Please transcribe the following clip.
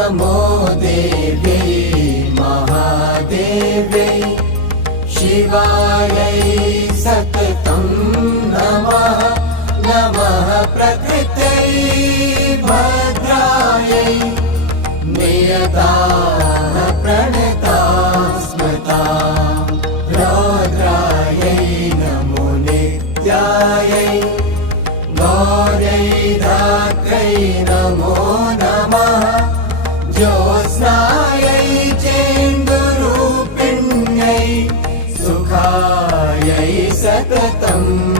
नमो देव्यै महादेव्यै शिवायै सततं नमः। नमः प्रकृत्यै भद्रायै नियताः प्रणताः स्मृताः। रौद्रायै नमो नित्यायै गौर्यै धात्र्यै नमो नमः। ज्योत्स्नायै चेन्दुरूपिण्यै सुखायै सततम्